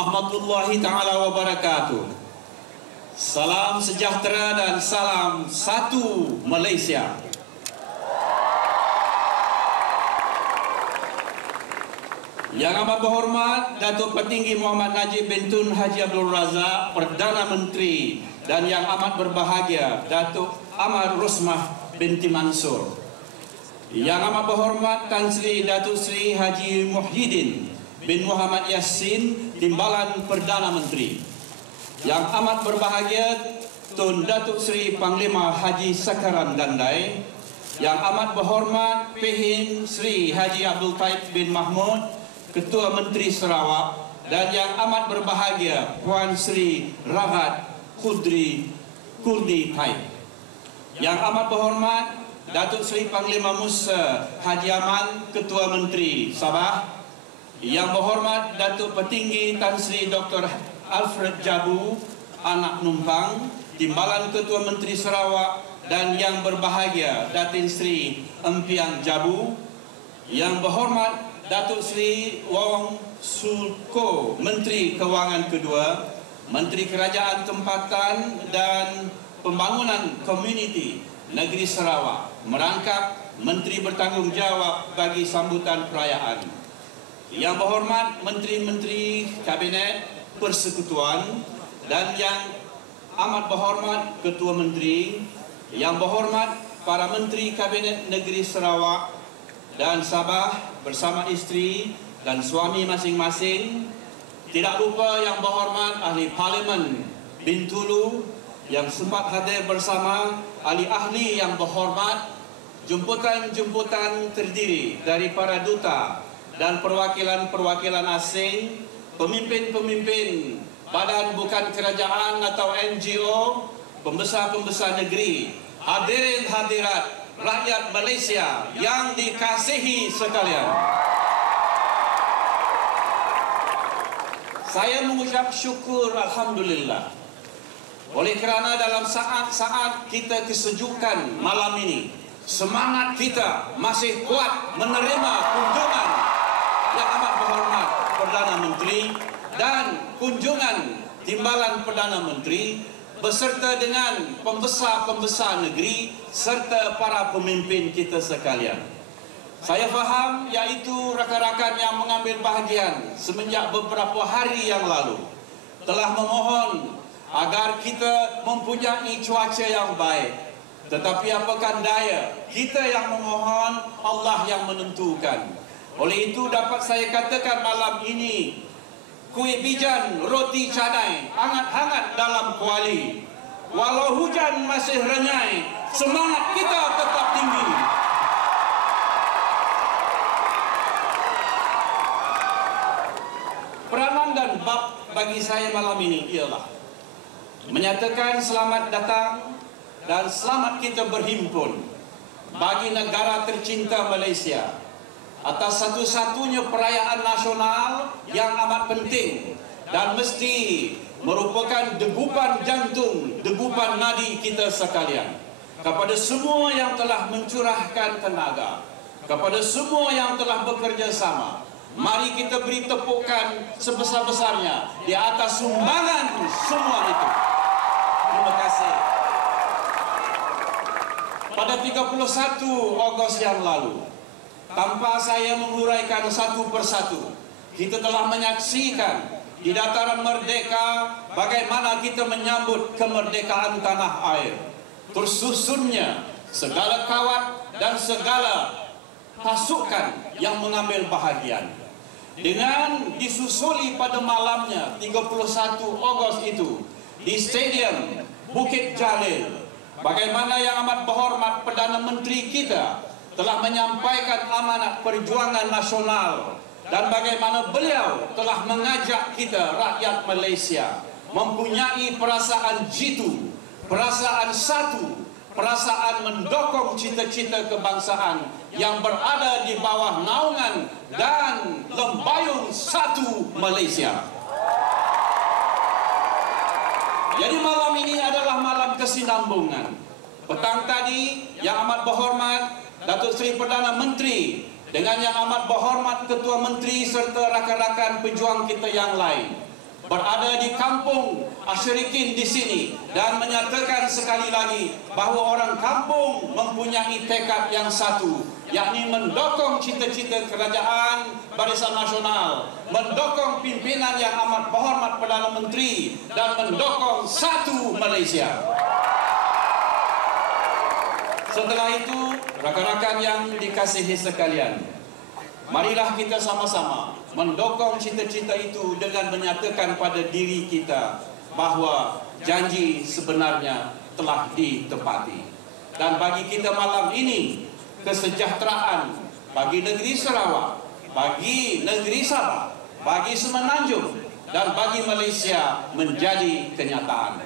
warahmatullahi taala wabarakatuh. Salam sejahtera dan salam satu Malaysia. Yang amat berhormat Datuk Petinggi Muhammad Najib bin Tun Haji Abdul Razak Perdana Menteri dan yang amat berbahagia Datuk Amar Rosmah binti Mansur. Yang amat berhormat Tan Sri Datuk Sri Haji Muhyiddin bin Muhammad Yassin Timbalan Perdana Menteri. Yang amat berbahagia Tun Datuk Sri Panglima Haji Sakaran Dandai. Yang amat berhormat Pehin Sri Haji Abdul Taib bin Mahmud Ketua Menteri Sarawak dan yang amat berbahagia Puan Sri Rahat Khudri Kurdi Taib. Yang amat berhormat Datuk Seri Panglima Musa Haji Aman Ketua Menteri Sabah. Yang berhormat Datuk Petinggi Tan Sri Dr. Alfred Jabu anak numpang Timbalan Ketua Menteri Sarawak dan yang berbahagia Datin Sri Empiang Jabu. Yang berhormat Datuk Seri Wong Sulko, Menteri Kewangan kedua, Menteri Kerajaan Tempatan dan Pembangunan Komuniti Negeri Sarawak merangkap Menteri Bertanggungjawab bagi sambutan perayaan. Yang berhormat Menteri-Menteri Kabinet Persekutuan dan yang amat berhormat Ketua Menteri, yang berhormat para Menteri Kabinet Negeri Sarawak dan Sabah bersama isteri dan suami masing-masing. Tidak lupa yang berhormat ahli parlimen Bintulu yang sempat hadir bersama ahli-ahli yang berhormat jemputan-jemputan terdiri dari para duta dan perwakilan-perwakilan asing, pemimpin-pemimpin badan bukan kerajaan atau NGO, pembesar-pembesar negeri, hadirin hadirat rakyat Malaysia yang dikasihi sekalian. Saya mengucap syukur Alhamdulillah oleh kerana dalam saat-saat kita kesejukan malam ini semangat kita masih kuat menerima kunjungan yang amat berhormat Perdana Menteri dan kunjungan timbalan Perdana Menteri beserta dengan pembesar-pembesar negeri serta para pemimpin kita sekalian. Saya faham iaitu rakan-rakan yang mengambil bahagian semenjak beberapa hari yang lalu telah memohon agar kita mempunyai cuaca yang baik. Tetapi apakah daya, kita yang memohon, Allah yang menentukan. Oleh itu dapat saya katakan malam ini kuih bijan, roti cadai, hangat-hangat dalam kuali. Walau hujan masih renyai, semangat kita tetap tinggi. Peranan dan bab bagi saya malam ini ialah menyatakan selamat datang dan selamat kita berhimpun bagi negara tercinta Malaysia atas satu-satunya perayaan nasional yang amat penting dan mesti merupakan degupan jantung, degupan nadi kita sekalian. Kepada semua yang telah mencurahkan tenaga, kepada semua yang telah bekerja sama, mari kita beri tepukan sebesar-besarnya di atas sumbangan semua itu. Terima kasih. Pada 31 Ogos yang lalu, tanpa saya menguraikan satu persatu. Kita telah menyaksikan di dataran merdeka bagaimana kita menyambut kemerdekaan tanah air. Tersusunnya segala kawat dan segala pasukan yang mengambil bahagian. Dengan disusuli pada malamnya 31 Ogos itu di stadium Bukit Jalil. Bagaimana yang amat berhormat Perdana Menteri kita telah menyampaikan amanat perjuangan nasional dan bagaimana beliau telah mengajak kita rakyat Malaysia mempunyai perasaan jitu, perasaan satu, perasaan mendokong cita-cita kebangsaan yang berada di bawah naungan dan lembayung satu Malaysia. Jadi malam ini adalah malam kesinambungan. Petang tadi yang amat berhormat Datuk Seri Perdana Menteri dengan yang amat berhormat Ketua Menteri serta rakan-rakan pejuang kita yang lain berada di kampung Asyirikin di sini dan menyatakan sekali lagi bahawa orang kampung mempunyai tekad yang satu yakni mendokong cita-cita kerajaan Barisan Nasional, mendokong pimpinan yang amat berhormat Perdana Menteri dan mendokong satu Malaysia. Setelah itu, rakan-rakan yang dikasihi sekalian, marilah kita sama-sama mendokong cita-cita itu dengan menyatakan pada diri kita bahawa janji sebenarnya telah ditepati. Dan bagi kita malam ini, kesejahteraan bagi negeri Sarawak, bagi negeri Sabah, bagi Semenanjung dan bagi Malaysia menjadi kenyataan.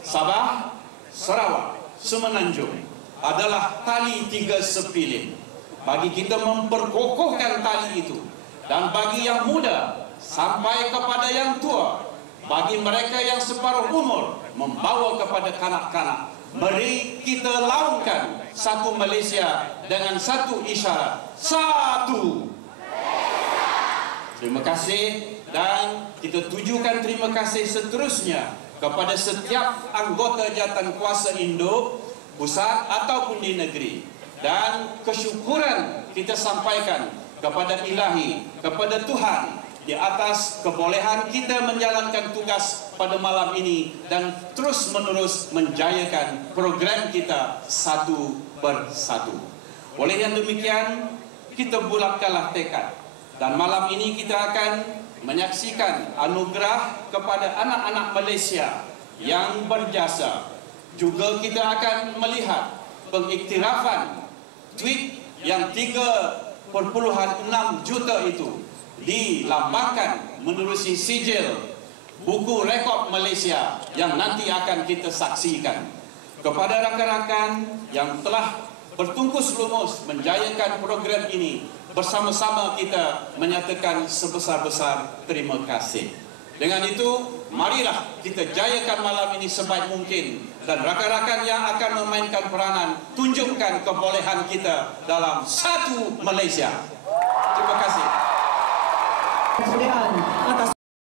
Sabah, Sarawak, Semenanjung adalah tali tiga sepilin. Bagi kita memperkokohkan tali itu. Dan bagi yang muda sampai kepada yang tua bagi mereka yang separuh umur membawa kepada kanak-kanak mari kita laungkan satu Malaysia dengan satu isyarat. Satu. Terima kasih dan kita tujukan terima kasih seterusnya kepada setiap anggota jawatan kuasa Indo pusat ataupun di negeri dan kesyukuran kita sampaikan kepada ilahi, kepada Tuhan di atas kebolehan kita menjalankan tugas pada malam ini dan terus menerus menjayakan program kita satu persatu. Oleh yang demikian, kita bulatkanlah tekad dan malam ini kita akan menyaksikan anugerah kepada anak-anak Malaysia yang berjasa. Juga kita akan melihat pengiktirafan tweet yang tiga perpuluhan enam juta itu dilambangkan menerusi sijil buku rekod Malaysia yang nanti akan kita saksikan. Kepada rakan-rakan yang telah bertungkus lumus menjayakan program ini bersama-sama kita menyatakan sebesar-besar terima kasih dengan itu marilah kita jayakan malam ini sebaik mungkin dan rakan-rakan yang akan memainkan peranan tunjukkan kebolehan kita dalam satu Malaysia.